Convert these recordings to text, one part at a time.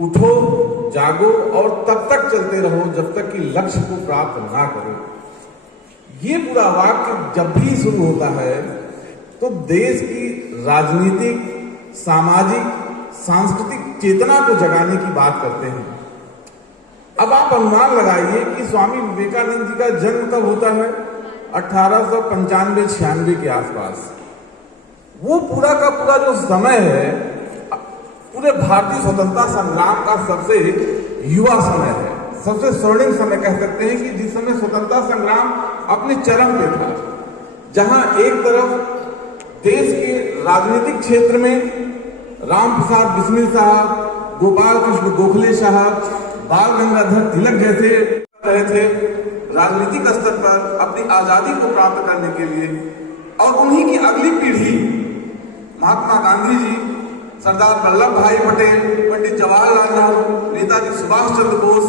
उठो, जागो और तब तक चलते रहो जब तक कि लक्ष्य को प्राप्त ना करो। ये पूरा वाक्य जब भी शुरू होता है तो देश की राजनीतिक, सामाजिक, सांस्कृतिक चेतना को जगाने की बात करते हैं। अब आप अनुमान लगाइए कि स्वामी विवेकानंद जी का जन्म कब होता है? 1895-96 के आसपास। वो पूरा का पूरा जो समय है पूरे भारतीय स्वतंत्रता संग्राम का सबसे युवा समय है, सबसे स्वर्णिम समय कह सकते हैं कि जिस समय स्वतंत्रता संग्राम अपने चरम पे था, जहां एक तरफ देश के राजनीतिक क्षेत्र में राम प्रसाद बिस्मिल साहब, गोपाल कृष्ण गोखले साहब, बाल गंगाधर तिलक जैसे रहे थे राजनीतिक स्तर पर अपनी आजादी को प्राप्त करने के लिए, और उन्हीं की अगली पीढ़ी महात्मा गांधी जी, सरदार वल्लभ भाई पटेल, पंडित जवाहरलाल नेहरू, नेताजी सुभाष चंद्र बोस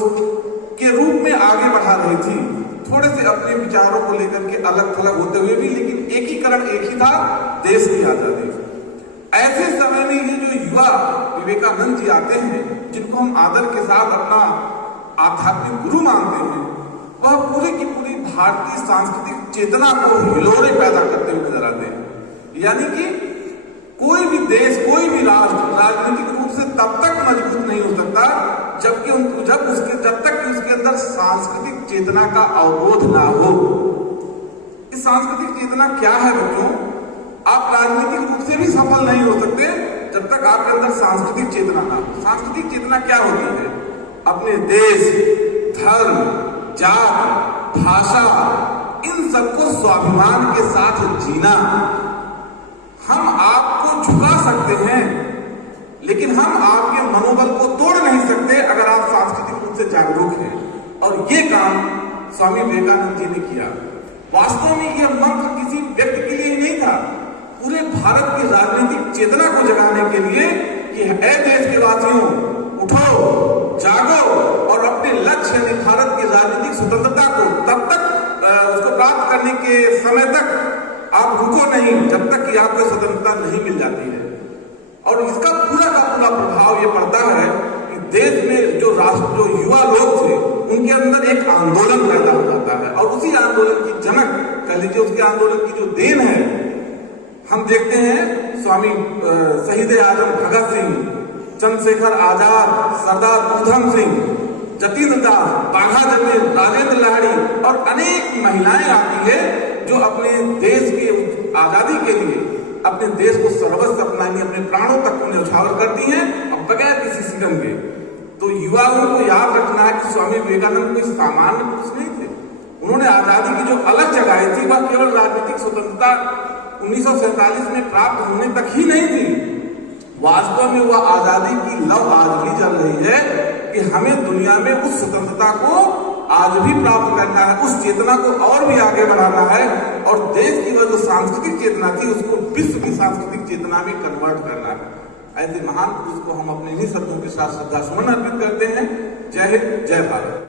के रूप में आगे बढ़ा रही थी, थोड़े से अपने विचारों को लेकर के अलग थलग होते हुए भी, लेकिन एकीकरण एक ही था, देश की आजादी। ऐसे समय में ये जो युवा विवेकानंद जी आते हैं, जिनको हम आदर के साथ अपना आध्यात्मिक गुरु मानते हैं, वह पूरी की पूरी भारतीय सांस्कृतिक चेतना को हिलोरे पैदा करते हुए नजर आते हैं। यानी कि कोई भी देश, कोई भी राष्ट्र राजनीतिक रूप से तब तक मजबूत नहीं हो सकता जब तक कि उसके अंदर सांस्कृतिक चेतना का अवबोध ना हो। इस सांस्कृतिक चेतना क्या है बच्चों? आप राजनीतिक रूप से भी सफल नहीं हो सकते जब तक आपके अंदर सांस्कृतिक चेतना ना हो। सांस्कृतिक चेतना क्या होती है? अपने देश, धर्म, जात, भाषा, इन सबको स्वाभिमान के साथ जीना। हम आपको झुका सकते हैं, लेकिन हम आपके मनोबल को तोड़ नहीं सकते अगर आप सांस्कृतिक रूप से जागरूक हैं। और ये काम स्वामी विवेकानंद जी ने किया। वास्तव में यह मंत्र किसी व्यक्ति के लिए ही नहीं था, पूरे भारत की राजनीतिक चेतना को जगाने के लिए कि ऐ देश के वासियों, उठो, जागो और अपने लक्ष्य यानी भारत की राजनीतिक स्वतंत्रता को तब तक उसको प्राप्त करने के समय तक आप रुको नहीं जब तक कि आपको स्वतंत्रता नहीं मिल जाती है। और इसका पूरा का पूरा प्रभाव ये पड़ता है कि देश में जो युवा लोग थे, उनके अंदर एक आंदोलन पैदा हो जाता है, और उसी आंदोलन की जनक कह लीजिए, उसके आंदोलन की जो देन है, हम देखते हैं स्वामी शहीद आजम भगत सिंह, चंद्रशेखर आजाद, सरदार उधम सिंह, जतीन्द्र दास, बाघा जमीन, राजेंद्र लाहिड़ी और अनेक महिलाएं आती है जो अपने देश की आजादी के लिए अपने देश को सर्वस्व अपनाएंगे, अपने प्राणों तक को न्यौछावर करती हैं और बगैर किसी सिरम के। तो युवाओं को याद रखना है कि स्वामी विवेकानंद कोई सामान्य पुरुष नहीं थे। उन्होंने आजादी की जो अलग जगाई थी वह केवल राजनीतिक स्वतंत्रता 1947 में प्राप्त होने तक ही नहीं थी। वास्तव में वह आजादी की लौ आज भी चल रही है कि हमें दुनिया में उस स्वतंत्रता को आज भी प्राप्त करना है, उस चेतना को और भी आगे बढ़ाना है, और देश की वह जो सांस्कृतिक चेतना थी उसको विश्व की सांस्कृतिक चेतना में कन्वर्ट करना है। ऐसे महान पुरुष को हम अपने इन्हीं शब्दों के साथ श्रद्धा सुमन अर्पित करते हैं। जय हिंद, जय भारत।